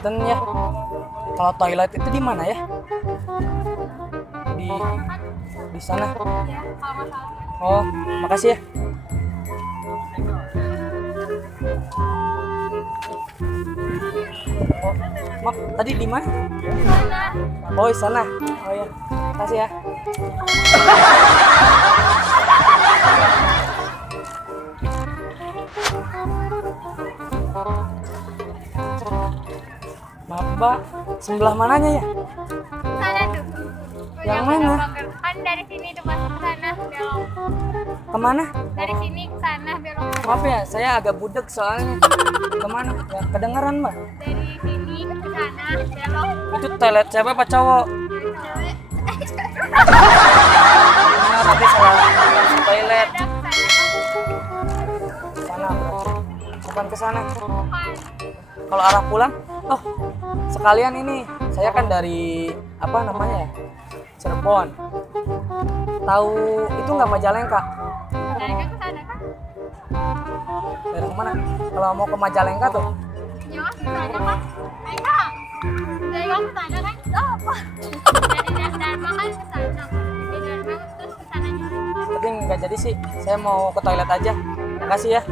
Punten ya. Kalau toilet itu di mana ya? Di sana. Ya, kalau nggak salah. Oh, makasih ya. Oh, Mak, tadi di mana? Sana. Oh, di sana. Oh ya, makasih ya. Maaf, Mbak. Sebelah mananya ya? Sana tuh. Yang mana? Kan dari sini tuh masuk ke sana belok. Kemana? Dari sini ke sana belok. Maaf ya, saya agak budek soalnya. Kemana? Ya, kedengeran, Mbak. Dari sini ke sana belok. Itu toilet siapa Pak cowok? Cewek. Nah, tadi salah masuk toilet. Ada ke sana. Sana, bukan ke sana. Bukan. Kalau arah pulang, oh sekalian ini. Saya kan dari apa namanya ya? Cirebon. Tahu itu nggak Majalengka? Dari ke sana kan? Dari mana? Kalau mau ke Majalengka tuh, Ya ke sana kan? Mereka. Dari ke sana kan? Oh, apa? Dari Dharma kan ke sana. Dari Dharma terus ke sana juga. tapi nggak jadi sih. Saya mau ke toilet aja. Makasih ya.